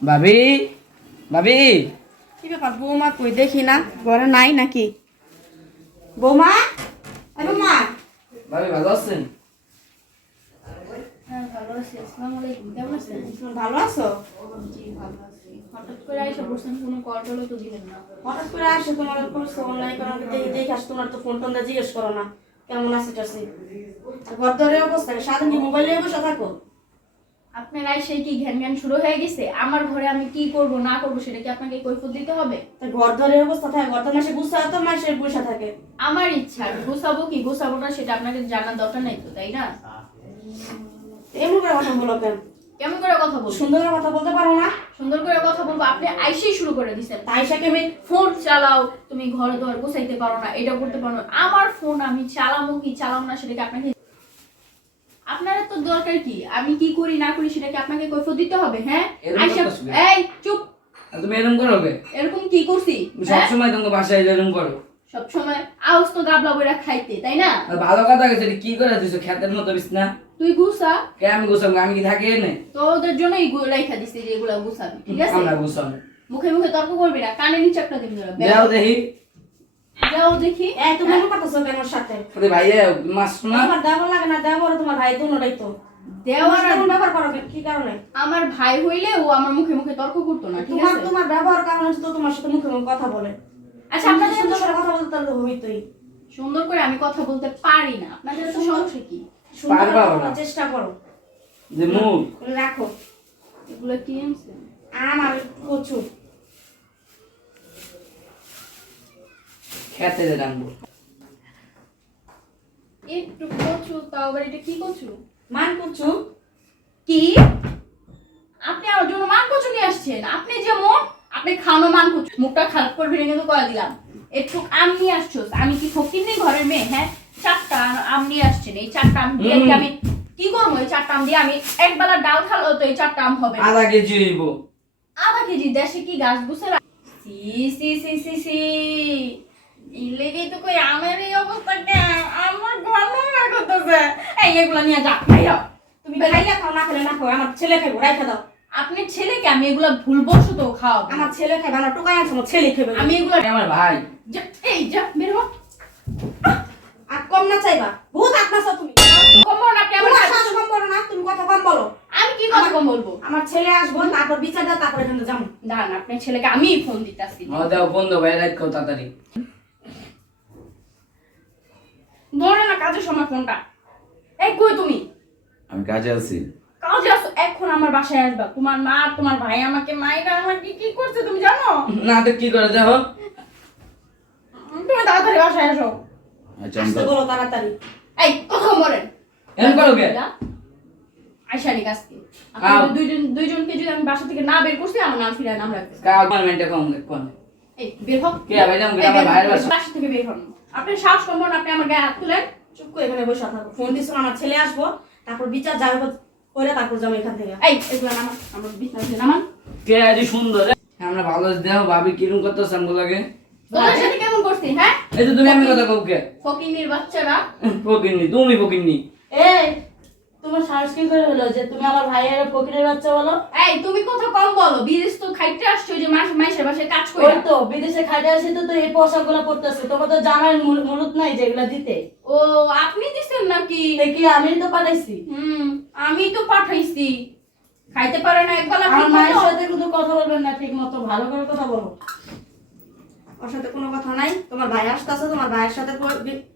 ভাবি ভাবি। কি ব্যাপার বৌমা কই? দেখি না ঘরে নাই নাকি? বৌমা? বৌমা। ভাবি ভালো আছেন? হ্যাঁ ভালো আছি আসসালামু আলাইকুম কেমন আছেন? ভালো আছো? জি ভালো আছি। হঠাৎ করে আইসা বসছেন কোনো কল টলও তো দিলেন না। হঠাৎ করে আসে তোমার করছ অনলাইন করার দেখে দেখে আসো তোমার তো ফোন টোন জিজ্ঞেস করো না। কেমন আছে টাছি ঘর দরের অবস্থা সারাদিন মোবাইলে বসে থাকো? আপনার আইসে কি ঘ্যান ঘ্যান শুরু হয়ে গেছে? আমার ঘরে আমি কি করব না করব সেটা কি আপনাকে কৈফত দিতে হবে? তা ঘর দরের অবস্থা থাকে ঘর মাসে গুছা তো মাসে বসে থাকে। আমার ইচ্ছা গুছাবো কি গুছাবো না সেটা আপনাকে জানার দরকার নাই তো তাই না? এমন করে কথা বলো কেন? কেমন করে কথা বলব? সুন্দর করে কথা বলতে পারো না। সুন্দর করে কথা বলব আপনি আইসেই শুরু করে দিছেন। তাই সাকে আমি ফোন চালাও তুমি ঘর দর গোছাইতে পারো না এটা করতে পারো না। আমার ফোন আমি চালাবো কি চালাবো না সেটাকে আপনাকে আপনার তো দরকার কি? আমি কি করি না করি সেটাকে আপনাকে কৈফত দিতে হবে? হ্যাঁ? আইসা এই চুপ। তুমি এরকম করো কে? এরকম কি করছি? হ্যাঁ? সবসময় তোমাকে বাসায় এরকম করো। সব সময় আউস তো গাবলা বইরা খাইতে তাই না? ভালো কথা গেছে কি করে দিছো? খেতের মতো বিছনা তুই গুছা। কে আমি গোসাম আমি কি থাকি এনে? তোদের জন্যই গু- রাইখা দিছি যে এগুলা গুছাবি ঠিক আছে? আমরা গোসাম মুখে মুখে তর্ক করবি না কানে নিচে একটা দিবি না দেও দেখি। যাও দেখি। এই তুমি এমন করতেছো কেন সাথে? আরে ভাইয়া মাস না। তোমার দেওয়ার লাগে না দেওয়ার তোমার ভাই দুটোটাই তো। দেওয়ার তোমার আর- ব্যবহার করো কি কারণে? আমার ভাই হইলে ও আমার মুখে মুখে তর্ক করতো না ঠিক তোমার আছে? তোমার ব্যবহার কারণে তো তোমার সাথে মুখে মুখে কথা বলে। আচ্ছা আপনাদের সুন্দর করে কথা বলতে তাহলে তো হইতোই। সুন্দর করে আমি কথা বলতে পারি না। আপনাদের তো সমস্যা কি? সুন্দর করে পারবা না। চেষ্টা করো। যে মুখ। রাখো। এগুলো কি আনছে? আমার প্রচুর। খেতে রাখব একটু কচু তাও আবার এটা কি কচু মান কচু কি? আপনি আমার জন্য মান কচু নিয়ে আসছেন? আপনি যেমন আপনি খানো মান কচু মুখটা খারাপ করবি না কিন্তু করে দিলাম। একটু আম নিয়ে আসছো। আমি কি ফকির নেই ঘরের মেয়ে হ্যাঁ? চারটা আম নিয়ে আসছেন। এই চারটা আম দিয়ে আমি কি করব? এই চারটা আম দিয়ে আমি একবেলা ডাল খালো তো এই চারটা আম হবে। আধা কেজি হইব আধা কেজি দেশে কি গাছ বুঝে সি সি সি সি সি। ইলেগেই তো কই আমের এই অবস্থা কে? আমার এই এগুলো নিয়ে যা খাইয়া তুমি খাইলে খাও না খেলে না খাও আমার ছেলে খাইবো রাইখা দাও। আপনি ছেলেকে আমি এগুলা ভুলবশত তো খাও আমার ছেলে আমার টোকাই আছে আমার ছেলে খাইবে। আমি এগুলা আমার ভাই। যা, এই যা বের হ আর কম না চাইবা। বহুত আপনার তুমি। কম বলো না আপনি আমার শ্বাস কম করো না তুমি কথা কম বলো। আমি কি কথা কম বলব? আমার ছেলে আসব তারপর বিচার দাও তারপরে এখানে যাব। দাঁড়ান আপনার ছেলেকে আমি ফোন দিতেছি। দাও দাও ভাই রাখো তাড়াতাড়ি ধরে না কাজের সময় ফোনটা। এই কই তুমি? আমি কাজে আছি। কাজে আসো এখন আমার বাসায় আসবা। তোমার মা তোমার ভাই আমাকে মাইরা আমাকে কি করছে তুমি জানো? না তো কি করে দেখো? তুমি তাড়াতাড়ি বাসায় আসো। আচ্ছা আমি বলো তাড়াতাড়ি। এই কথা বলেন। এরকম করো কে? আইসানি কাজকে। আও। আপনাদের দুইজন দুইজনকে যদি আমি বাসা থেকে না বের করছি আমার নাম ফিরে নাম রাখতে কাজ মেন্টে কম কোন এই বের হোক কে ভাই যাম আমার ভাইয়ের বাসা বাসা থেকে বের হন আপনি সাহস সম্মান আপনি আমার গায়ে হাত তুলেন। চুপ করে এখানে বসে থাকো ফোন দিছো আমার ছেলে আসব তারপর বিচার যাবে করে তারপর যাব এখান থেকে। এই এগুলো নামান আমার বিছনা থেকে নামান। কে আজ সুন্দর আমরা ভালো দেহ ভাবি কিরম করতেছ লাগে তোদের সাথে কেমন করছি হ্যাঁ? এই তো তুমি আমি কথা কও কে? ফকিনির বাচ্চারা। ফকিনি তুমি ফকিনি এই কি করে হলো যে তুমি আমার ভাইয়ের ফকিরের বাচ্চা বলো? এই তুমি কথা কম বলো। বিদেশ তো খাইতে আসছো যে মাস মাসে মাসে কাজ করে ওই তো বিদেশে খাইতে আসি তো তো এই পোশাকগুলো পড়তেছে তোমার তো মুরুত নাই যেগুলা দিতে। ও আপনি দিছেন নাকি? তো কি আমি তো পাঠাইছি? হুম আমি তো পাঠাইছি। খাইতে পারে না একবেলা ঠিক মায়ের সাথে কিন্তু কথা বলবেন না ঠিক মতো ভালো করে কথা বলো। ওর সাথে কোনো কথা নাই। তোমার ভাই আসতেছে তোমার ভাইয়ের সাথে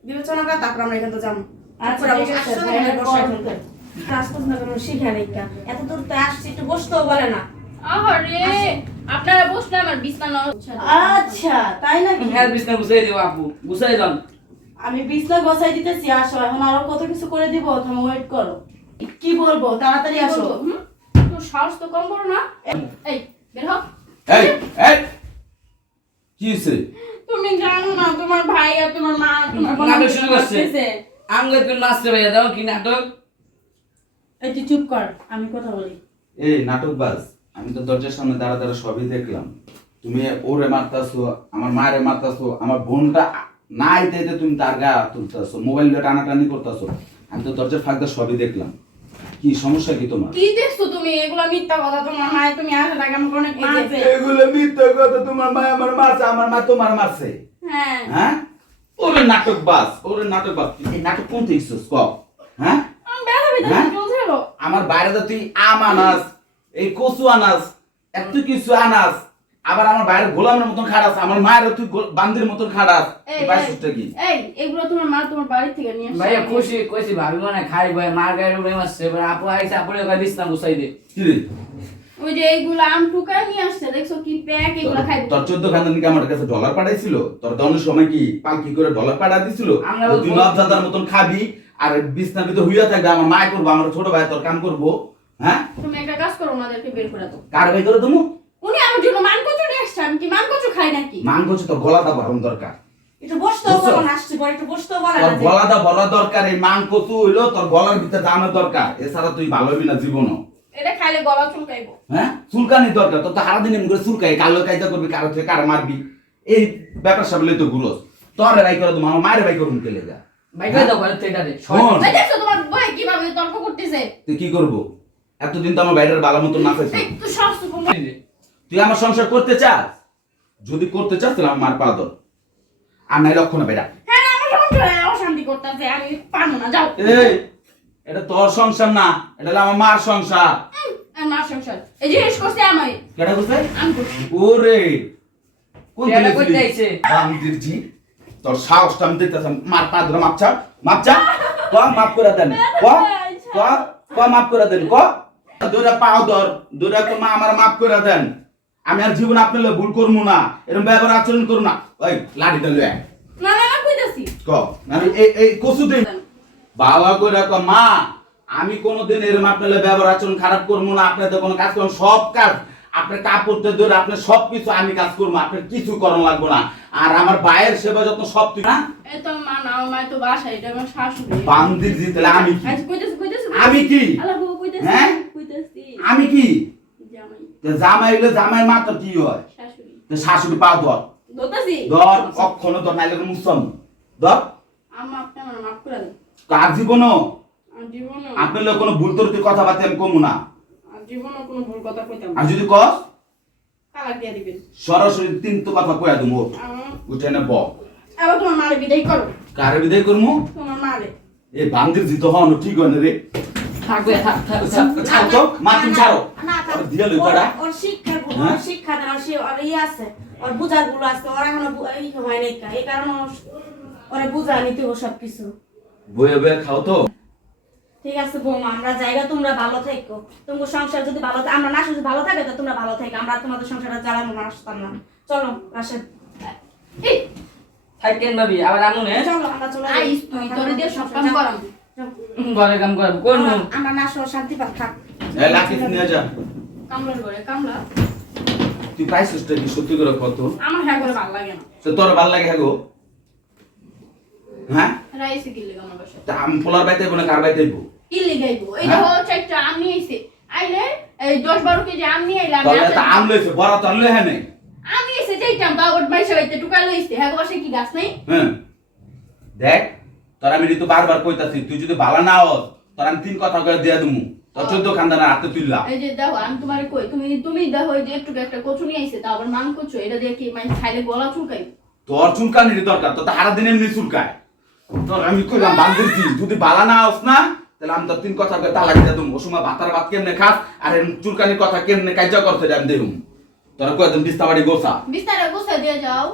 বিবেচনা করে তারপর আমরা এখান থেকে যাব। আচ্ছা, ঠিক আছে, আসছো, ভাইয়ের এখানে বসো কল। এখন থেকে। আসতেছে না কেন, শিখে নেই এত দূর তো আসছি একটু বসতেও বলে না। আহারে আপনারা বসলে আমার বিছানা আচ্ছা তাই নাকি? হ্যাঁ বিছনা গুছাই দিও আপু। গুছাই দাও আমি বিছনা বসাই দিতেছি আসো। এখন আরও কত কিছু করে দিব তুমি ওয়েট করো। কি বলব? তাড়াতাড়ি আসো। সাহস তো কম করো না। এই বের হ এই এই! কি হয়েছে তুমি জানো না তোমার ভাই আর তোমার মা তোমার নাটক শুরু করছে। আমগো নাচতে ভাইয়া দাও কি নাটক। এই তুই চুপ কর আমি কথা বলি। এই নাটকবাজ আমি তো দরজার সামনে দাঁড়া দাঁড়া সবই দেখলাম। তুমি ওরে মারতাছো আমার মায়েরে মারতাছো আমার বোনটা না আইতে আইতে তুমি তার গা তুলতাছো মোবাইল দিয়ে টানাটানি করতাছো। আমি তো দরজার ফাঁক দিয়ে সবই দেখলাম। কি সমস্যা কি তোমার? কি দেখছ তুমি? এগুলো মিথ্যা কথা তোমার মায়ের তুমি আসার আগে আমাকে অনেক মারছে এগুলো মিথ্যা কথা তোমার মা আমার মারছে আমার মা তোমার মারছে। হ্যাঁ। হ্যাঁ? ওরে নাটক বাস ওরে নাটক বাস এই নাটক কোন দেখছিস ক হ্যাঁ? আমি গো। আমার বাইরে তো তুই আম আনাস এই কচু আনাস এত কিছু আনাস। আবার আমার বাইরে গোলামের মতন খাড়াস আমার মায়ের তুই বান্দির মতন খাড়াস কি? এই এগুলো তোমার মা তোমার বাড়ি থেকে নিয়ে ভাইয়া খুশি কইছি ভাবি মনে খাই ভাই মার উপরে মারছে এবার আপু আইসা আপু ওকে বিছনা গুছাই দে। ওই যে এইগুলো আম টুকায় নিয়ে আসছে দেখছ কি প্যাক এগুলো খাইবো তোর চোদ্দ খানদানি কি আমার কাছে ডলার পাঠাইছিল? তোর দনের সময় কি পালকি করে ডলার পাঠা দিছিল? আমরা তুই বলবো- নবজাদার মতন খাবি আর বিছনার ভিতরে হইয়া থাকবে আমার মায় করব আমার ছোট ভাই তোর কাম করব হ্যাঁ? তুমি একটা কাজ করো ওনাদেরকে বের করে দাও। কার ভাই করে তুমি উনি আমার জন্য মান কচু নিয়ে আসছে আমি কি মান কচু খাই নাকি? মান করছে তোর গলাটা বাড়ানো দরকার। একটু বসতেও বলো না পরে একটু বসতেও বলে তোর গলাটা বড় দরকার এই মান হইল তোর গলার ভিতরে দামের দরকার এছাড়া তুই ভালো হবি না জীবনও। এটা খাইলে গলা চুলকাইবো। হ্যাঁ? চুলকানি দরকার তোর তো সারাদিন এমনি করে চুলকাই কালো করবি কারও থেকে কারও মারবি এই ব্যাপার তো ঘুরোস। তোর ভাই করে তোমার মায়ের ভাই করুন কেলে যা তোমার বই কীভাবে তর্ক করতেছে? তুই কি করব? এতদিন তো আমার বাইরের বালা মতো নাচাইছিস এই তো সব সুকুম তুই আমার সংসার করতে চাস? যদি করতে চাস তাহলে আমার মা পা ধর। আর নাই লক্ষ্য না বেটা। হ্যাঁ আমার সংসারে অশান্তি করতেছে আমি পারব না যাও। এই এটা তোর সংসার না এটা হলো আমার মার সংসার। আমার সংসার। এই জিনিস করছে আমি। কেটা করছে? ওরে কোন? আইছে? তোর সাহসটা আমি দেখতেছি মার পা ধরে মাপচা মাপচা ক মাপ করে দেন। ক ক ক মাপ করে দেন। ক। দুইটা পাও ধর দুইটা তো মা আমার মাপ করে দেন। আমি আর জীবন আপনার ভুল করব না। এরকম ব্যবহার আচরণ করব না। ওই লাঠি দিল না না না কইতাছি। ক আমি এই এই কসু দিন। বাবা করে ক মা আমি কোনোদিন এরকম আপনার ব্যবহার আচরণ খারাপ করব না। আপনাদের কোনো কাজ করব সব কাজ আপনার কাপড়তে ধরে আপনার সব কিছু আমি কাজ করব আপনার কিছু করানো লাগবো না। আর আমার বায়ের সেবা যত্ন সব তুই না? বান্দির জি তাহলে আমি কি? আচ্ছা আমি কি? হ্যাঁ? আমি কি? জামাই। তো জামাই হইলে জামাই মা তো কি হয়? শাশুড়ি। তো শাশুড়ি পা ধর। ধর কখনো ধর নাইলে মুসম। ধর। আম্মা আপনি আমার মাফ করে জীবনও? আপনার লোক কোনো ভুল তরুতি কথাবার্তা আমি কমু না। জীবনে কোনো ভুল কথা কইতাম আর যদি কস? তালাক দিয়ে দিবেন। সরাসরি তিন তো কথা কয়া দেবো উঠে নে ব এবার তোমার মারে বিদায় করো। কারে বিদায় করমু? তোমার মারে। এই বান্দির জিত হন ঠিক হয় রে। থাকবে থাক থাক থাক। তো মা তুমি ছাড়ো। না, থাক। ওর দিয়ে লই কড়া ওর শিক্ষার? ওর শিক্ষা দেন, সে- ওর ইয়ে আছে, ওর বুঝার ভুল আছে, ওর এখনও ই হয় নাই এই কারণে ওর- বুঝা নিতে হবে সবকিছু। বয়ে বয়ে খাও তো। ঠিক আছে বৌমা আমরা জায়গা তোমরা ভালো থাকো। তোমার সংসার যদি ভালো থাকে আমরা না যদি ভালো থাকে তো তোমরা ভালো থাকো। আমরা তোমাদের সংসারটা জ্বালানো না আসতাম না। চলো রাশেদ। থাকেন ভাবি আবার আমুন হ্যাঁ চলো আমরা চলে। আইস তুই তোরে দিয়ে সব কাম করাম। ঘরে কাম করব কোন আমরা- আমরা না শান্তি পাক থাক। এই লাকিস নিয়ে যা। কামলার ঘরে কামলা। তুই পাইছিসটা কি সত্যি করে কত? আমার হ্যাঁ করে ভালো লাগে না। তো তোর ভালো লাগে হ্যাঁ গো? হ্যাঁ? রাইসে গিলে আমার তা আমি পোলার বাইতে না কার বাইতে আইবো ইল্লি গাইবো এই? দেখো আম নিয়ে আইছে। আইলে এই দশ বারো কেজি আম নিয়ে আইলাম তাহলে তা আম লইছে বড় তোর লই হ্যাঁ নাই। এসে চাইতাম তা ওর বাইতে টুকা লইছে। হ্যাঁ গো কি গাছ নাই? হ্যাঁ। দেখ তোর আমি তো বারবার কইতাছি তুই যদি ভালো না হস তোর আমি তিন কথা করে দিয়া দিমু। তোর চোদ্দ খানদানা হাতে তুললাম এই যে দেখো আমি তোমার কই তুমি তুমি দেখো যে একটু একটা কচু নিয়ে আইছে তা আবার মান কচু এটা দিয়ে কি মানে খাইলে গলা চুলকাই তোর চুলকানির দরকার তো দিন এমনি চুলকায়। তোর আমি কইলাম যদি বালা না হস না তাহলে আমি তো তিন কথা তালাক দিয়ে দিমু। ও সময় ভাতার ভাত কেমনে খাস? আর চুলকানির কথা কেমনে কাজ করতে আমি দেহুম? তোর কয়েকদিন বিস্তা বাড়ি গোসা বিস্তারে গোসা দিয়ে যাও।